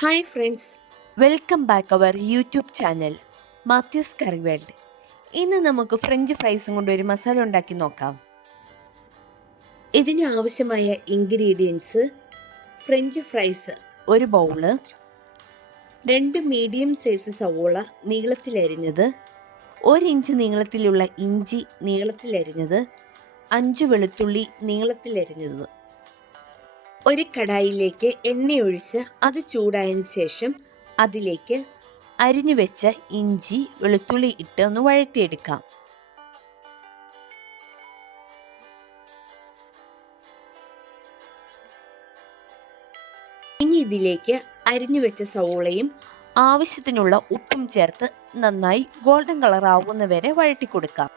Hi friends, welcome back our YouTube channel Mathews curry world. ഇന്ന് നമുക്ക് French ഫ്രൈസും കൊണ്ട് ഒരു മസാല ഉണ്ടാക്കി നോക്കാം. ഇതിന് ആവശ്യമായ ingredients: French fries 1 bowl, 2 medium size സവോള നീളത്തിലരിഞ്ഞത്, 1 ഇഞ്ച് നീളത്തിലുള്ള ഇഞ്ചി നീളത്തിലരിഞ്ഞത്, 5 വെളുത്തുള്ളി നീളത്തിലരിഞ്ഞത്. ഒരു കടായിലേക്ക് എണ്ണയൊഴിച്ച് അത് ചൂടായതിനു ശേഷം അതിലേക്ക് അരിഞ്ഞു വെച്ച ഇഞ്ചി വെളുത്തുള്ളി ഇട്ട് ഒന്ന് വഴറ്റിയെടുക്കാം. ഇനി ഇതിലേക്ക് അരിഞ്ഞു വെച്ച സവോളയും ആവശ്യത്തിനുള്ള ഉപ്പും ചേർത്ത് നന്നായി ഗോൾഡൻ കളർ ആവുന്നവരെ വഴറ്റി കൊടുക്കാം.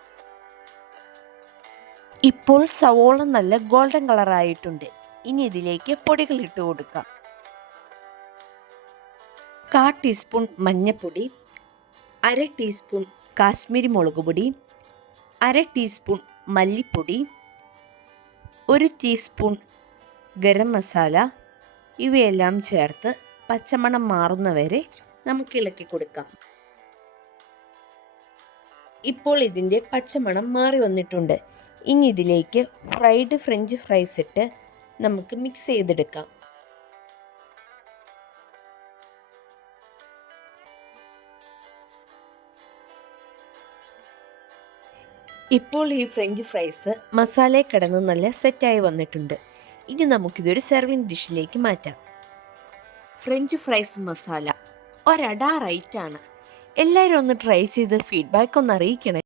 ഇപ്പോൾ സവോള നല്ല ഗോൾഡൻ കളർ ആയിട്ടുണ്ട്. ഇനി ഇതിലേക്ക് പൊടികൾ ഇട്ട് കൊടുക്കാം. 1/4 ടീസ്പൂൺ മഞ്ഞൾപ്പൊടി, 1/2 ടീസ്പൂൺ കാശ്മീരി മുളക് പൊടി, 1/2 ടീസ്പൂൺ മല്ലിപ്പൊടി, 1 ടീസ്പൂൺ ഗരം മസാല, ഇവയെല്ലാം ചേർത്ത് പച്ചമണം മാറുന്നവരെ നമുക്ക് ഇളക്കി കൊടുക്കാം. ഇപ്പോൾ ഇതിൻ്റെ പച്ചമണം മാറി വന്നിട്ടുണ്ട്. ഇനി ഇതിലേക്ക് ഫ്രൈഡ് ഫ്രഞ്ച് ഫ്രൈസ് ഇട്ട് നമുക്ക് മിക്സ് ചെയ്തെടുക്കാം. ഇപ്പോൾ ഈ ഫ്രഞ്ച് ഫ്രൈസ് മസാലയിൽ കിടന്ന് നല്ല സെറ്റായി വന്നിട്ടുണ്ട്. ഇനി നമുക്കിതൊരു സെർവിങ് ഡിഷിലേക്ക് മാറ്റാം. ഫ്രഞ്ച് ഫ്രൈസ് മസാല ഒരടാ റൈറ്റാണ്. എല്ലാവരും ഒന്ന് ട്രൈ ചെയ്ത് ഫീഡ്ബാക്ക് ഒന്ന് അറിയിക്കണേ.